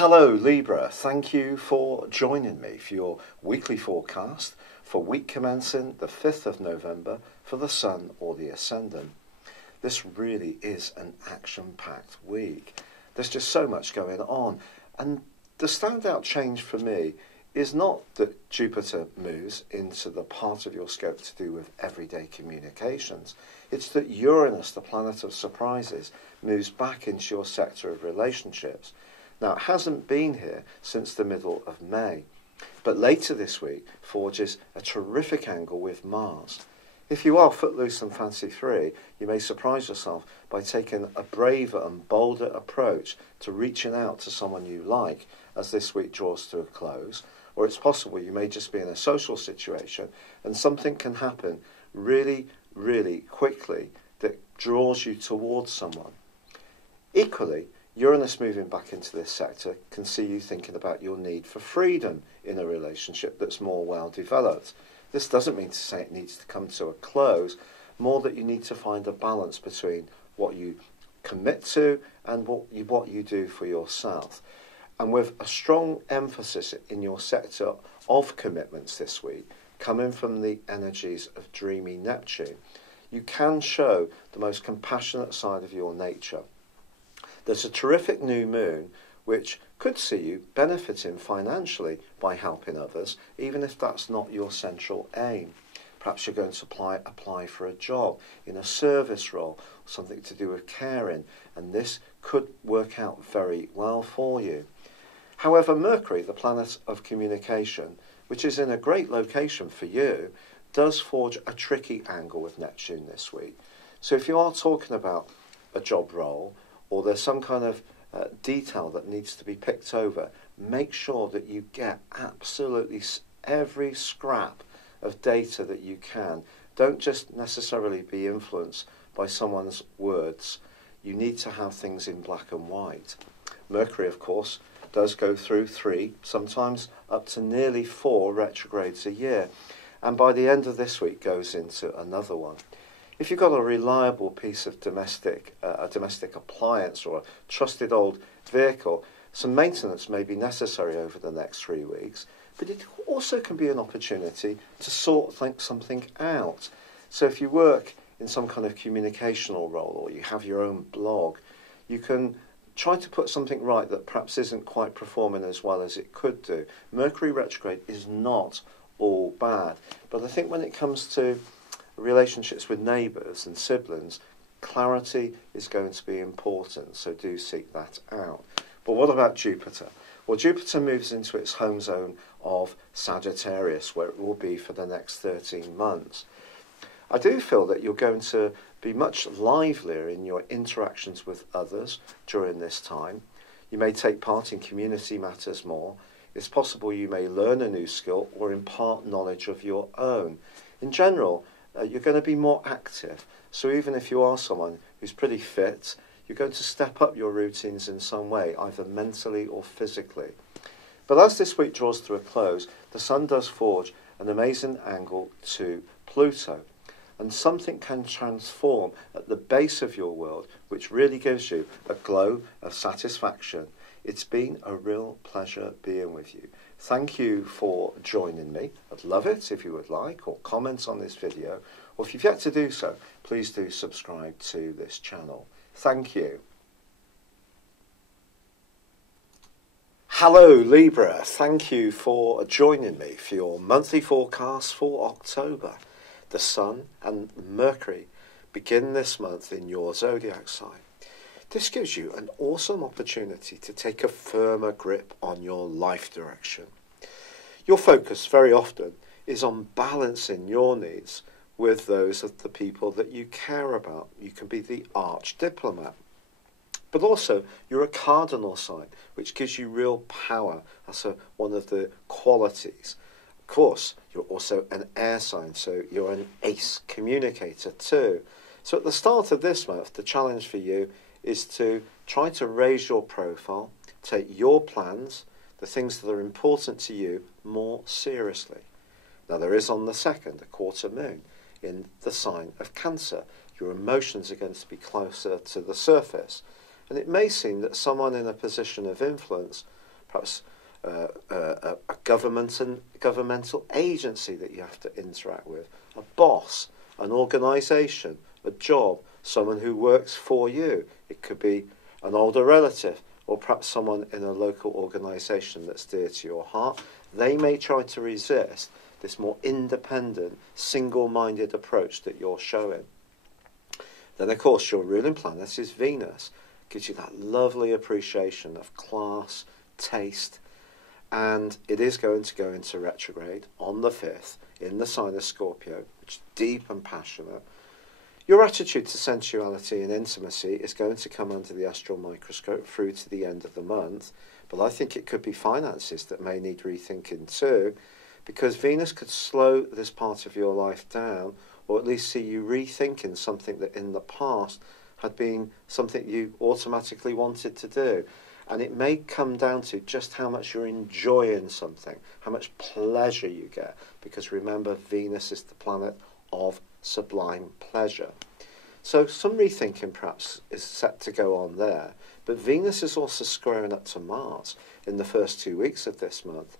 Hello Libra, thank you for joining me for your weekly forecast for week commencing the 5th of November for the Sun or the Ascendant. This really is an action-packed week. There's just so much going on, and the standout change for me is not that Jupiter moves into the part of your scope to do with everyday communications. It's that Uranus, the planet of surprises, moves back into your sector of relationships. Now, it hasn't been here since the middle of May, but later this week forges a terrific angle with Mars. If you are footloose and fancy-free, you may surprise yourself by taking a braver and bolder approach to reaching out to someone you like as this week draws to a close, or it's possible you may just be in a social situation and something can happen really, really quickly that draws you towards someone. Equally, Uranus moving back into this sector can see you thinking about your need for freedom in a relationship that's more well developed. This doesn't mean to say it needs to come to a close, more that you need to find a balance between what you commit to and what you do for yourself. And with a strong emphasis in your sector of commitments this week, coming from the energies of dreamy Neptune, you can show the most compassionate side of your nature. There's a terrific new moon which could see you benefiting financially by helping others, even if that's not your central aim. Perhaps you're going to apply for a job in a service role, something to do with caring, and this could work out very well for you. However, Mercury, the planet of communication, which is in a great location for you, does forge a tricky angle with Neptune this week. So if you are talking about a job role, or there's some kind of detail that needs to be picked over, make sure that you get absolutely every scrap of data that you can. Don't just necessarily be influenced by someone's words. You need to have things in black and white. Mercury, of course, does go through 3, sometimes up to nearly 4 retrogrades a year, and by the end of this week goes into another one. If you've got a reliable piece of domestic appliance or a trusted old vehicle, some maintenance may be necessary over the next 3 weeks, but it also can be an opportunity to sort something out. So if you work in some kind of communicational role or you have your own blog, you can try to put something right that perhaps isn't quite performing as well as it could do. Mercury retrograde is not all bad, but I think when it comes to relationships with neighbours and siblings, clarity is going to be important, so do seek that out. But what about Jupiter? Well, Jupiter moves into its home zone of Sagittarius, where it will be for the next 13 months. I do feel that you're going to be much livelier in your interactions with others during this time. You may take part in community matters more. It's possible you may learn a new skill or impart knowledge of your own. In general, you're going to be more active. So even if you are someone who's pretty fit, you're going to step up your routines in some way, either mentally or physically. But as this week draws to a close, the Sun does forge an amazing angle to Pluto. And something can transform at the base of your world, which really gives you a glow of satisfaction. It's been a real pleasure being with you. Thank you for joining me. I'd love it if you would like, or comment on this video, or if you've yet to do so, please do subscribe to this channel. Thank you. Hello Libra, thank you for joining me for your monthly forecast for October. The Sun and Mercury begin this month in your Zodiac sign. This gives you an awesome opportunity to take a firmer grip on your life direction. Your focus very often is on balancing your needs with those of the people that you care about. You can be the arch diplomat. But also, you're a cardinal sign, which gives you real power. That's one of the qualities. Of course, you're also an air sign, so you're an ace communicator too. So at the start of this month, the challenge for you is to try to raise your profile, take your plans, the things that are important to you, more seriously. Now there is on the 2nd a quarter moon in the sign of Cancer. Your emotions are going to be closer to the surface, and it may seem that someone in a position of influence perhaps a governmental agency that you have to interact with, a boss, an organisation, a job, someone who works for you. It could be an older relative, or perhaps someone in a local organisation that's dear to your heart. They may try to resist this more independent, single-minded approach that you're showing. Then, of course, your ruling planet is Venus. Gives you that lovely appreciation of class, taste, and it is going to go into retrograde on the 5th in the sign of Scorpio, which is deep and passionate. Your attitude to sensuality and intimacy is going to come under the astral microscope through to the end of the month, but I think it could be finances that may need rethinking too, because Venus could slow this part of your life down, or at least see you rethinking something that in the past had been something you automatically wanted to do. And it may come down to just how much you're enjoying something, how much pleasure you get, because remember, Venus is the planet of sublime pleasure. So some rethinking perhaps is set to go on there, but Venus is also squaring up to Mars in the first 2 weeks of this month.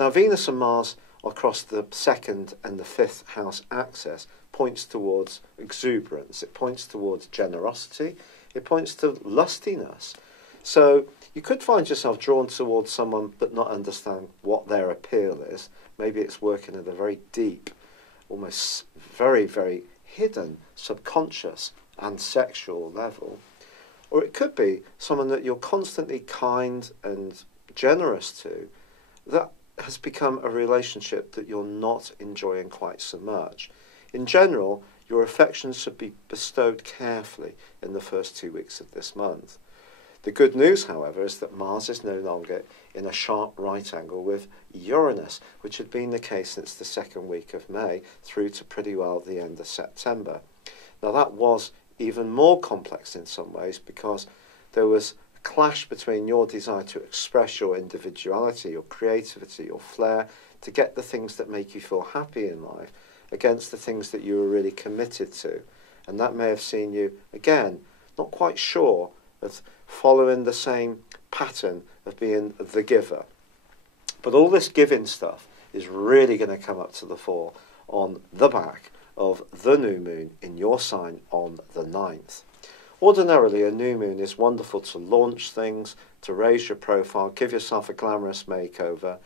Now, Venus and Mars across the 2nd and the 5th house axis points towards exuberance. It points towards generosity. It points to lustiness. So you could find yourself drawn towards someone but not understand what their appeal is. Maybe it's working at a very deep, almost very, very hidden, subconscious and sexual level. Or it could be someone that you're constantly kind and generous to that has become a relationship that you're not enjoying quite so much. In general, your affections should be bestowed carefully in the first 2 weeks of this month. The good news, however, is that Mars is no longer in a sharp right angle with Uranus, which had been the case since the 2nd week of May through to pretty well the end of September. Now, that was even more complex in some ways because there was clash between your desire to express your individuality, your creativity, your flair, to get the things that make you feel happy in life against the things that you were really committed to. And that may have seen you, again, not quite sure of following the same pattern of being the giver. But all this giving stuff is really going to come up to the fore on the back of the new moon in your sign on the 9th. Ordinarily, a new moon is wonderful to launch things, to raise your profile, give yourself a glamorous makeover,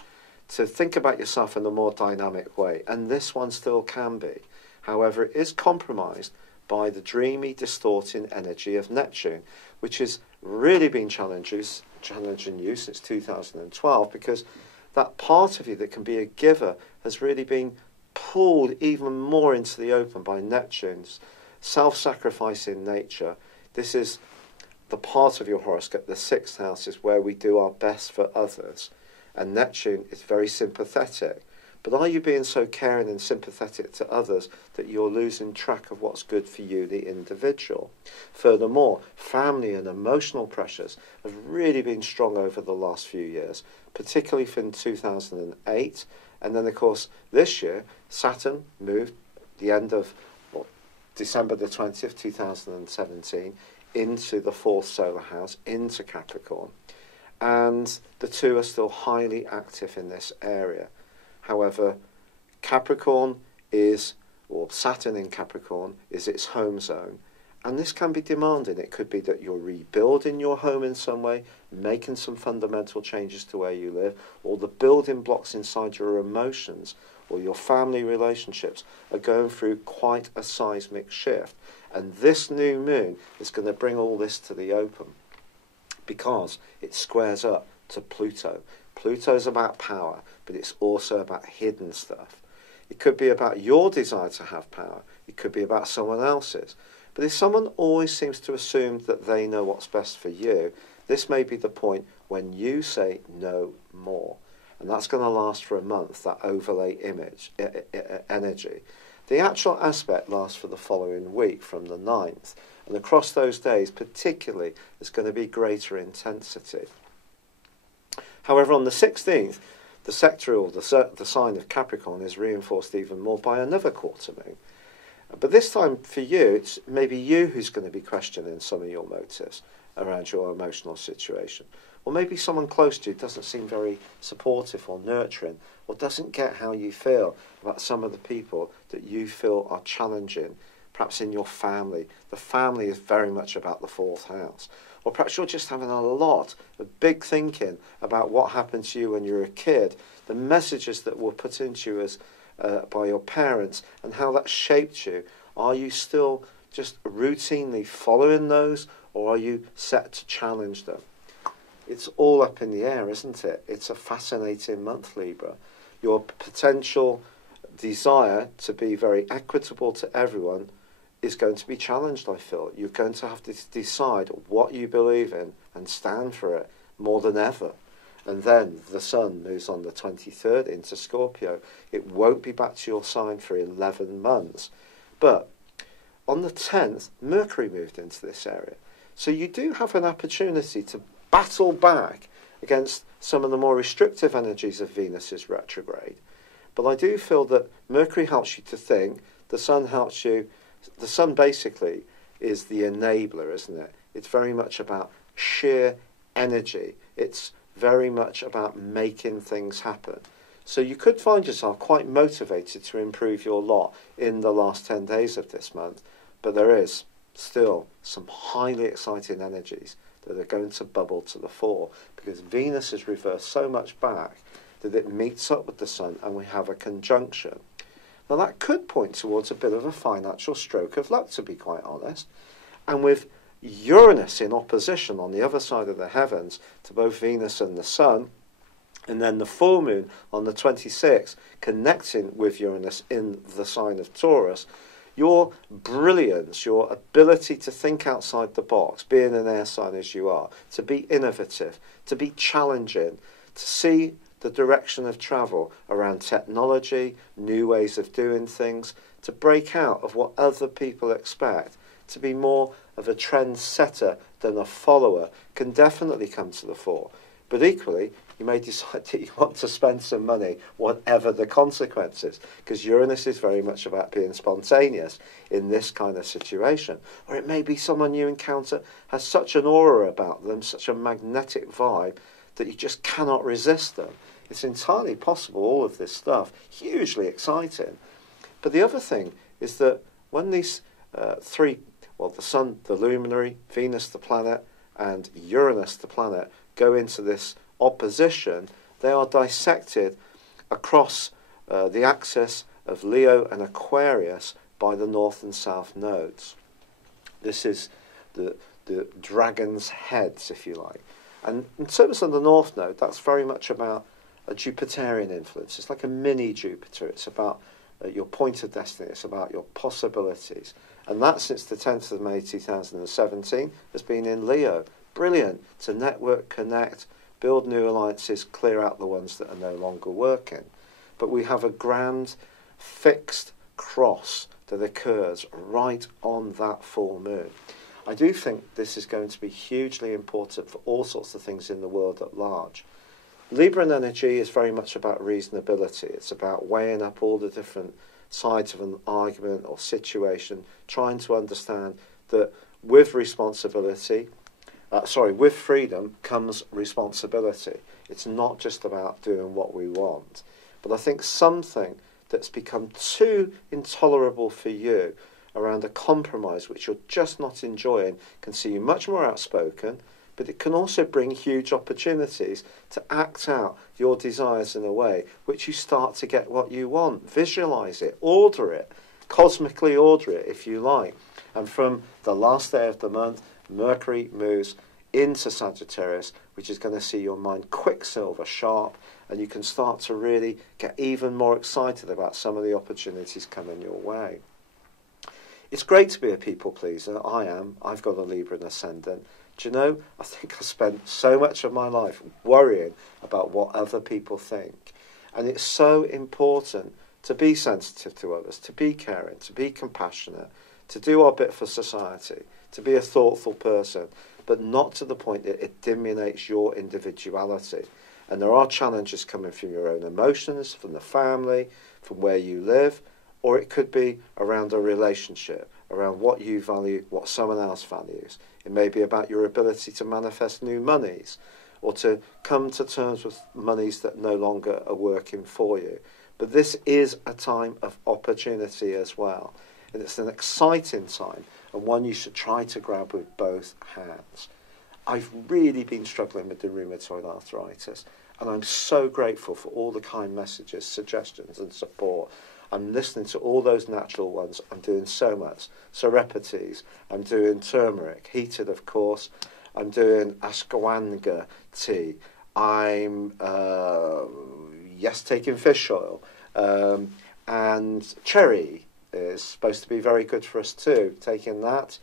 to think about yourself in a more dynamic way. And this one still can be. However, it is compromised by the dreamy, distorting energy of Neptune, which has really been challenging you since 2012, because that part of you that can be a giver has really been pulled even more into the open by Neptune's self-sacrificing nature. This is the part of your horoscope, the 6th house, is where we do our best for others. And Neptune is very sympathetic. But are you being so caring and sympathetic to others that you're losing track of what's good for you, the individual? Furthermore, family and emotional pressures have really been strong over the last few years, particularly from 2008. And then, of course, this year, Saturn moved the end of December the 20th, 2017, into the 4th solar house, into Capricorn. And the two are still highly active in this area. However, Capricorn is, or Saturn in Capricorn, is its home zone. And this can be demanding. It could be that you're rebuilding your home in some way, making some fundamental changes to where you live, or the building blocks inside your emotions or your family relationships are going through quite a seismic shift. And this new moon is going to bring all this to the open because it squares up to Pluto. Pluto's about power, but it's also about hidden stuff. It could be about your desire to have power. It could be about someone else's. But if someone always seems to assume that they know what's best for you, this may be the point when you say no more. And that's going to last for a month, that overlay energy. The actual aspect lasts for the following week from the 9th. And across those days, particularly, there's going to be greater intensity. However, on the 16th, the sector, or the sign of Capricorn, is reinforced even more by another quarter moon. But this time for you, it's maybe you who's going to be questioning some of your motives around your emotional situation. Or maybe someone close to you doesn't seem very supportive or nurturing, or doesn't get how you feel about some of the people that you feel are challenging, perhaps in your family. The family is very much about the fourth house. Or perhaps you're just having a lot of big thinking about what happened to you when you were a kid, the messages that were put into you as by your parents, and how that shaped you. Are you still just routinely following those, or are you set to challenge them? It's all up in the air, isn't it? It's a fascinating month, Libra. Your potential desire to be very equitable to everyone is going to be challenged, I feel. You're going to have to decide what you believe in and stand for it more than ever. And then the sun moves on the 23rd into Scorpio. It won't be back to your sign for 11 months. But on the 10th, Mercury moved into this area. So you do have an opportunity to battle back against some of the more restrictive energies of Venus's retrograde. But I do feel that Mercury helps you to think, the sun helps you. The sun basically is the enabler, isn't it? It's very much about sheer energy. It's very much about making things happen. So you could find yourself quite motivated to improve your lot in the last 10 days of this month, but there is still some highly exciting energies that are going to bubble to the fore, because Venus is reversed so much back that it meets up with the sun and we have a conjunction. Now that could point towards a bit of a financial stroke of luck, to be quite honest. And with Uranus in opposition on the other side of the heavens to both Venus and the sun, and then the full moon on the 26th connecting with Uranus in the sign of Taurus, your brilliance, your ability to think outside the box, being an air sign as you are, to be innovative, to be challenging, to see the direction of travel around technology, new ways of doing things, to break out of what other people expect, to be more of a trendsetter than a follower, can definitely come to the fore. But equally, you may decide that you want to spend some money, whatever the consequences, because Uranus is very much about being spontaneous in this kind of situation. Or it may be someone you encounter has such an aura about them, such a magnetic vibe, that you just cannot resist them. It's entirely possible, all of this stuff, hugely exciting. But the other thing is that when these three, well, the sun, the luminary, Venus, the planet, and Uranus, the planet, go into this opposition, they are dissected across the axis of Leo and Aquarius by the north and south nodes. This is the dragon's heads, if you like. And in terms of the north node, that's very much about a Jupiterian influence. It's like a mini Jupiter. It's about your point of destiny. It's about your possibilities. And that, since the 10th of May 2017, has been in Leo. Brilliant to network, connect, build new alliances, clear out the ones that are no longer working. But we have a grand fixed cross that occurs right on that full moon. I do think this is going to be hugely important for all sorts of things in the world at large. Libran energy is very much about reasonability. It's about weighing up all the different sides of an argument or situation, trying to understand that with responsibility, with freedom comes responsibility. It's not just about doing what we want. But I think something that's become too intolerable for you around a compromise which you're just not enjoying can see you much more outspoken, but it can also bring huge opportunities to act out your desires in a way which you start to get what you want. Visualize it, order it, cosmically order it if you like. And from the last day of the month, Mercury moves into Sagittarius, which is going to see your mind quicksilver sharp, and you can start to really get even more excited about some of the opportunities coming your way. It's great to be a people pleaser. I am. I've got a Libra ascendant. Do you know, I think I spent so much of my life worrying about what other people think. And it's so important to be sensitive to others, to be caring, to be compassionate, to do our bit for society, to be a thoughtful person, but not to the point that it diminishes your individuality. And there are challenges coming from your own emotions, from the family, from where you live, or it could be around a relationship, around what you value, what someone else values. It may be about your ability to manifest new monies, or to come to terms with monies that no longer are working for you. But this is a time of opportunity as well. And it's an exciting time, and one you should try to grab with both hands. I've really been struggling with the rheumatoid arthritis, and I'm so grateful for all the kind messages, suggestions and support. I'm listening to all those natural ones. I'm doing so much. Serepites, I'm doing turmeric, heated of course. I'm doing ashwagandha tea. I'm, taking fish oil. And cherry is supposed to be very good for us too, taking that.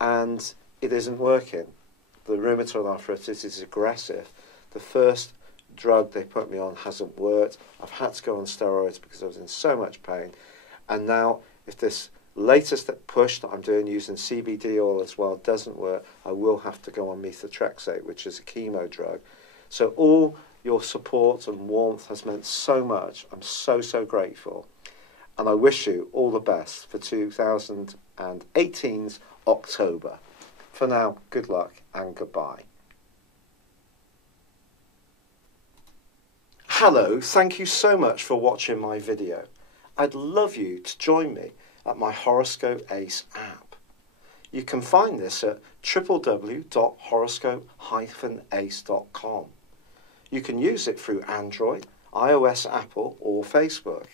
And it isn't working. The rheumatoid arthritis is aggressive. The first drug they put me on hasn't worked. I've had to go on steroids because I was in so much pain. And now, if this latest push that I'm doing using CBD oil as well doesn't work, I will have to go on methotrexate, which is a chemo drug. So all your support and warmth has meant so much. I'm so, so grateful. And I wish you all the best for 2018's October. For now, good luck and goodbye. Hello, thank you so much for watching my video. I'd love you to join me at my Horoscope Ace app. You can find this at www.horoscope-ace.com. You can use it through Android, iOS, Apple or Facebook.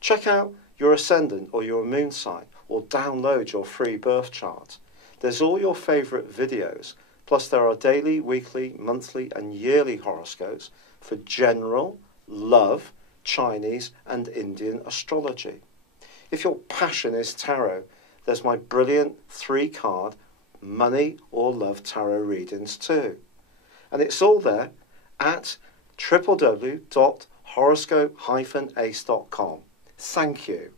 Check out your ascendant or your moon sign, or download your free birth chart. There's all your favourite videos, plus there are daily, weekly, monthly and yearly horoscopes for general, love, Chinese and Indian astrology. If your passion is tarot, there's my brilliant 3-card money or love tarot readings too. And it's all there at www.horoscope-ace.com. Thank you.